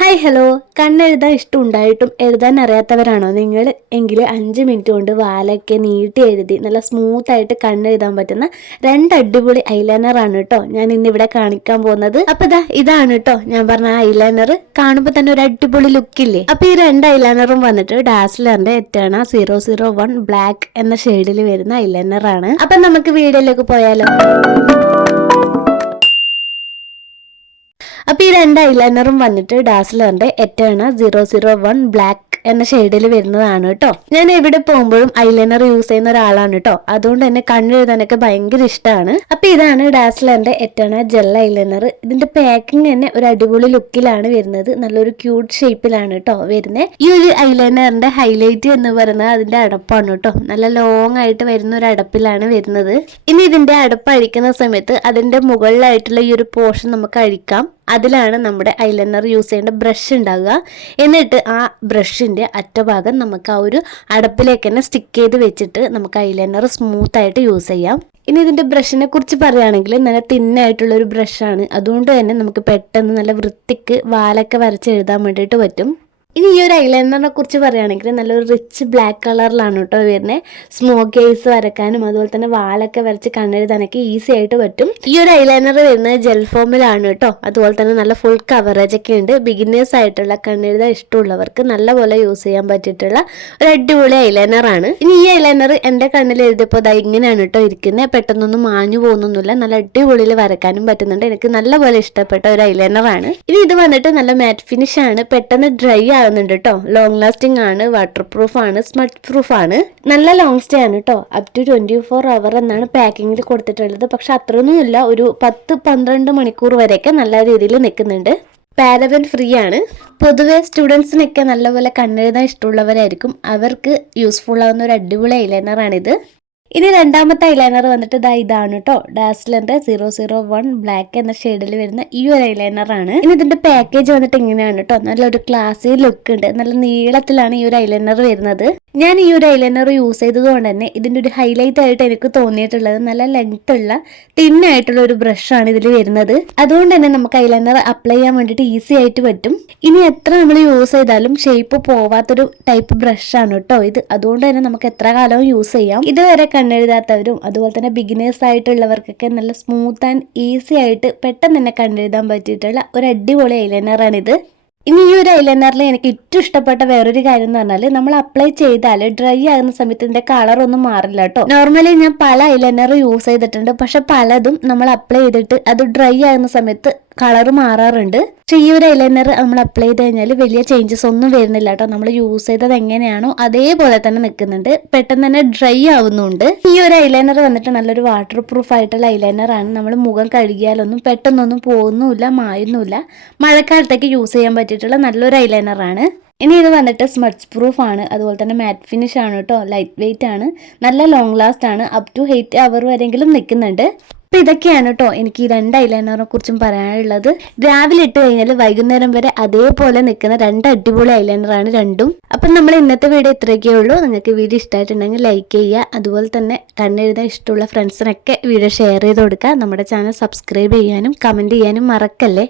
Hi hello കണ്ണെഴുതാൻ ഇഷ്ടമുണ്ടായിട്ടും എഴുതാൻ അറിയാത്തവരാണോ നിങ്ങൾ? എങ്കിൽ അഞ്ച് മിനിറ്റ് കൊണ്ട് വാലൊക്കെ നീട്ടി എഴുതി നല്ല സ്മൂത്തായിട്ട് കണ്ണെഴുതാൻ പറ്റുന്ന രണ്ട് അടിപൊളി ഐലൈനർ ആണ് കേട്ടോ ഞാൻ ഇന്ന് ഇവിടെ കാണിക്കാൻ പോകുന്നത്. അപ്പൊ ഇതാ ഇതാണ് കേട്ടോ ഞാൻ പറഞ്ഞ ഐലൈനർ കാണുമ്പോൾ തന്നെ ഒരു അടിപൊളി ലുക്കില്ലേ അപ്പൊ ഈ രണ്ട് ഐലൈനറും വന്നിട്ട് ഡാസ്ലറിന്റെ എറ്റാണ് സീറോ സീറോ വൺ ബ്ലാക്ക് എന്ന ഷെയ്ഡിൽ വരുന്ന ഐലൈനർ ആണ്. അപ്പൊ നമുക്ക് വീഡിയോയിലേക്ക് പോയാലോ. അപ്പൊ ഈ രണ്ട് ഐലൈനറും വന്നിട്ട് ഡാസ്ലറിന്റെ Eterna zero zero one black എന്ന ഷെയ്ഡിൽ വരുന്നതാണ് കേട്ടോ ഞാൻ എവിടെ പോകുമ്പോഴും ഐലൈനർ യൂസ് ചെയ്യുന്ന ഒരാളാണ് കേട്ടോ അതുകൊണ്ട് തന്നെ കണ്ണെഴുതാനൊക്കെ ഭയങ്കര ഇഷ്ടമാണ് അപ്പൊ ഇതാണ് ഡാസ്ലറിന്റെ എറ്റേണ ജെൽ ഐലൈനർ ഇതിന്റെ പാക്കിംഗ് തന്നെ ഒരു അടിപൊളി ലുക്കിലാണ് വരുന്നത്. നല്ലൊരു ക്യൂട്ട് ഷേപ്പിലാണ് കേട്ടോ വരുന്നത് ഈ ഒരു ഐലൈനറിന്റെ ഹൈലൈറ്റ് എന്ന് പറയുന്നത് അതിന്റെ അടപ്പാണ് കേട്ടോ നല്ല ലോങ് ആയിട്ട് വരുന്ന ഒരു അടപ്പിലാണ് വരുന്നത്. ഇനി ഇതിന്റെ അടപ്പ് അഴിക്കുന്ന സമയത്ത് അതിന്റെ മുകളിലായിട്ടുള്ള ഈ ഒരു പോർഷൻ നമുക്ക് അഴിക്കാം. അതിലാണ് നമ്മുടെ ഐലൈനർ യൂസ് ചെയ്യേണ്ട ബ്രഷ് ഉണ്ടാകുക എന്നിട്ട് ആ ബ്രഷിന്റെ അറ്റഭാഗം നമുക്ക് ആ ഒരു അടപ്പിലേക്ക് തന്നെ സ്റ്റിക്ക് ചെയ്ത് വെച്ചിട്ട് നമുക്ക് ഐലൈനർ സ്മൂത്ത് ആയിട്ട് യൂസ് ചെയ്യാം. ഇനി ഇതിന്റെ ബ്രഷിനെ കുറിച്ച് പറയുകയാണെങ്കിൽ നല്ല തിന്നായിട്ടുള്ളൊരു ബ്രഷാണ് അതുകൊണ്ട് തന്നെ നമുക്ക് പെട്ടെന്ന് നല്ല വൃത്തിക്ക് വാലൊക്കെ വരച്ച് എഴുതാൻ വേണ്ടിയിട്ട് പറ്റും. ഇനി ഈ ഒരു ഐലൈനറിനെ കുറിച്ച് പറയുകയാണെങ്കിൽ നല്ലൊരു റിച്ച് ബ്ലാക്ക് കളറിലാണ് കേട്ടോ വരുന്നത് സ്മോക്ക് ഐസ് വരക്കാനും അതുപോലെ തന്നെ വാളൊക്കെ വരച്ച് കണ്ണെഴുതാനൊക്കെ ഈസി ആയിട്ട് പറ്റും. ഈ ഒരു ഐലൈനർ വരുന്നത് ജെൽ ഫോമിലാണ് കേട്ടോ. അതുപോലെ തന്നെ നല്ല ഫുൾ കവറേജ് ഒക്കെ ഉണ്ട്. ബിഗിനേഴ്സ് ആയിട്ടുള്ള കണ്ണെഴുതാൻ ഇഷ്ടമുള്ളവർക്ക് നല്ലപോലെ യൂസ് ചെയ്യാൻ പറ്റിയിട്ടുള്ള ഒരു അടിപൊളി ഐലൈനർ ആണ്. ഇനി ഈ ഐലൈനർ എന്റെ കണ്ണിൽ എഴുതിയപ്പോൾ ഇതാ ഇങ്ങനെയാണ് കേട്ടോ ഇരിക്കുന്നത് പെട്ടെന്നൊന്നും മാഞ്ഞു പോകുന്നൊന്നുമില്ല. നല്ല അടിപൊളിയിൽ വരക്കാനും പറ്റുന്നുണ്ട്. എനിക്ക് നല്ലപോലെ ഇഷ്ടപ്പെട്ട ഒരു ഐലൈനറാണ് ഇനി ഇത് വന്നിട്ട് നല്ല മാറ്റ് ഫിനിഷ് ആണ്. പെട്ടെന്ന് ഡ്രൈ ആകുന്നുണ്ട് കേട്ടോ ലോങ് ലാസ്റ്റിംഗ് ആണ് വാട്ടർ പ്രൂഫ് ആണ് സ്മട്ട് പ്രൂഫ് ആണ്. നല്ല ലോങ് സ്റ്റേ ആണ് കേട്ടോ up to twenty four hour എന്നാണ് പാക്കിങ്ങിൽ കൊടുത്തിട്ടുള്ളത്. പക്ഷെ അത്രയൊന്നുമില്ല. ഒരു പത്ത് പന്ത്രണ്ട് മണിക്കൂർ വരെയൊക്കെ നല്ല രീതിയിൽ നിൽക്കുന്നുണ്ട്. പാരവൻ ഫ്രീ ആണ്. പൊതുവെ സ്റ്റുഡൻസിനൊക്കെ നല്ലപോലെ കണ്ണെഴുതാൻ ഇഷ്ടമുള്ളവരായിരിക്കും. അവർക്ക് യൂസ്ഫുൾ ആവുന്ന ഒരു അടിപൊളി ഐലൈനറാണിത് ഇനി രണ്ടാമത്തെ ഐലൈനർ വന്നിട്ട് ഇതാ ഇതാണ് കേട്ടോ ഡാസ്ലറിന്റെ സീറോ സീറോ വൺ ബ്ലാക്ക് എന്ന ഷെയ്ഡിൽ വരുന്ന ഈ ഒരു ഐലൈനർ ആണ്. ഇനി ഇതിന്റെ പാക്കേജ് വന്നിട്ട് ഇങ്ങനെയാണ് കേട്ടോ നല്ലൊരു ക്ലാസ്സി ലുക്ക് ഉണ്ട്. നല്ല നീളത്തിലാണ് ഈ ഒരു ഐലൈനർ വരുന്നത്. ഞാൻ ഈ ഒരു ഐലൈനർ യൂസ് ചെയ്തത് കൊണ്ട് തന്നെ ഇതിന്റെ ഒരു ഹൈലൈറ്റ് ആയിട്ട് എനിക്ക് തോന്നിയിട്ടുള്ളത് നല്ല ലെങ്ത് ഉള്ള തിന്നായിട്ടുള്ള ഒരു ബ്രഷാണ് ഇതിൽ വരുന്നത്. അതുകൊണ്ട് തന്നെ നമുക്ക് ഐലൈനർ അപ്ലൈ ചെയ്യാൻ വേണ്ടിയിട്ട് ഈസി ആയിട്ട് പറ്റും. ഇനി എത്ര നമ്മൾ യൂസ് ചെയ്താലും ഷേപ്പ് പോവാത്തൊരു ടൈപ്പ് ബ്രഷാണ് കേട്ടോ ഇത്. അതുകൊണ്ട് തന്നെ നമുക്ക് എത്ര കാലവും യൂസ് ചെയ്യാം. ഇതുവരെ കണ്ണെഴുതാത്തവരും അതുപോലെ തന്നെ ബിഗിനേഴ്സ് ആയിട്ടുള്ളവർക്കൊക്കെ നല്ല സ്മൂത്ത് ആൻഡ് ഈസി ആയിട്ട് പെട്ടെന്ന് തന്നെ കണ്ണെഴുതാൻ പറ്റിയിട്ടുള്ള ഒരു അടിപൊളി ഐലൈനറാണിത് ഇനി ഈ ഒരു ഐലൈനറിൽ എനിക്ക് ഏറ്റവും ഇഷ്ടപ്പെട്ട വേറൊരു കാര്യം എന്ന് പറഞ്ഞാൽ നമ്മൾ അപ്ലൈ ചെയ്താൽ ഡ്രൈ ആകുന്ന സമയത്ത് ഇതിന്റെ കളർ ഒന്നും മാറില്ല കേട്ടോ നോർമലി ഞാൻ പല ഐലൈനർ യൂസ് ചെയ്തിട്ടുണ്ട് പക്ഷെ പലതും നമ്മൾ അപ്ലൈ ചെയ്തിട്ട് അത് ഡ്രൈ ആകുന്ന സമയത്ത് കളർ മാറാറുണ്ട്. പക്ഷെ ഈ ഒരു ഐലൈനർ നമ്മൾ അപ്ലൈ ചെയ്ത് കഴിഞ്ഞാൽ വലിയ ചേഞ്ചസ് ഒന്നും വരുന്നില്ല കേട്ടോ. നമ്മൾ യൂസ് ചെയ്തത് എങ്ങനെയാണോ അതേപോലെ തന്നെ നിൽക്കുന്നുണ്ട്. പെട്ടെന്ന് തന്നെ ഡ്രൈ ആവുന്നുണ്ട്. ഈ ഒരു ഐലൈനർ വന്നിട്ട് നല്ലൊരു വാട്ടർ പ്രൂഫ് ആയിട്ടുള്ള ഐലൈനർ ആണ്. നമ്മൾ മുഖം കഴുകിയാലൊന്നും പെട്ടെന്നൊന്നും പോകുന്നുമില്ല മായുന്നുമില്ല. മഴക്കാലത്തേക്ക് യൂസ് ചെയ്യാൻ പറ്റിയിട്ടുള്ള നല്ലൊരു ഐലൈനർ ആണ്. ഇനി ഇത് വന്നിട്ട് സ്മച്ച് പ്രൂഫ് ആണ്. അതുപോലെ തന്നെ മാറ്റ് ഫിനിഷ് ആണ് കേട്ടോ. ലൈറ്റ് വെയിറ്റ് ആണ്. നല്ല ലോങ് ലാസ്റ്റ് ആണ്. അപ് ടു എയ്റ്റ് അവർ വരെങ്കിലും നിൽക്കുന്നുണ്ട്. അപ്പൊ ഇതൊക്കെയാണ് കേട്ടോ എനിക്ക് ഈ രണ്ട് ഐലൈനറിനെ കുറിച്ചും പറയാനുള്ളത്. രാവിലെ ഇട്ട് കഴിഞ്ഞാൽ വൈകുന്നേരം വരെ അതേപോലെ നിൽക്കുന്ന രണ്ട് അടിപൊളി ഐ ലൈനറാണ് രണ്ടും. അപ്പം നമ്മൾ ഇന്നത്തെ വീഡിയോ ഇത്രയൊക്കെ ഉള്ളൂ. നിങ്ങൾക്ക് വീഡിയോ ഇഷ്ടമായിട്ടുണ്ടെങ്കിൽ ലൈക്ക് ചെയ്യുക. അതുപോലെ തന്നെ കണ്ണെഴുതാൻ ഇഷ്ടമുള്ള ഫ്രണ്ട്സിനൊക്കെ വീഡിയോ ഷെയർ ചെയ്ത് കൊടുക്കുക. നമ്മുടെ ചാനൽ സബ്സ്ക്രൈബ് ചെയ്യാനും കമന്റ് ചെയ്യാനും മറക്കല്ലേ?